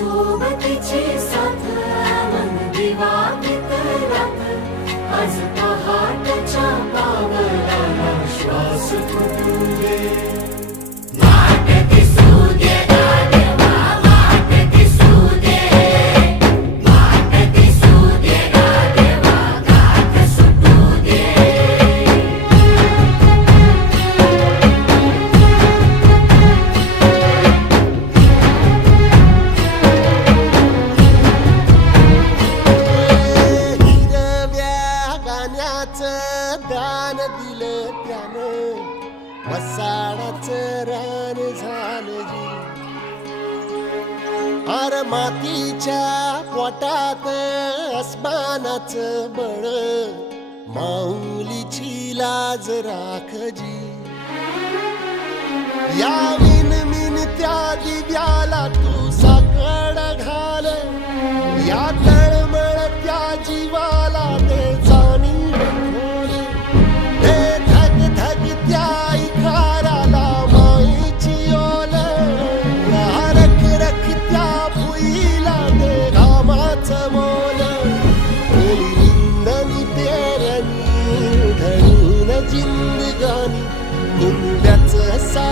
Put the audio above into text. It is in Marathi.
सोबतीची साथ मन दिवाळीत रात आज पहाटच्या पावलाला श्वास फुटू दे वाट दिसू दे गाढवा वाट दिसू दे वाट दिसू दे गाढवा गाठ सुटू दे दान दिलं त्यानं वसाडाचं रान झालं जी अर मातीच्या पोटात अस्मानाचं बळ माऊलीची लाज राखजी या विन त्या दिव्याला तू साकड घाल या तळमळ त्या जीवाला ते जाणीव खोल हे धग धग त्या इकाराला माईची ओल या रख रख त्या भुईला ते घामाचं मोल ओली निंदनी पेरणी ढळून जिंदगानी कुंब्याचं सा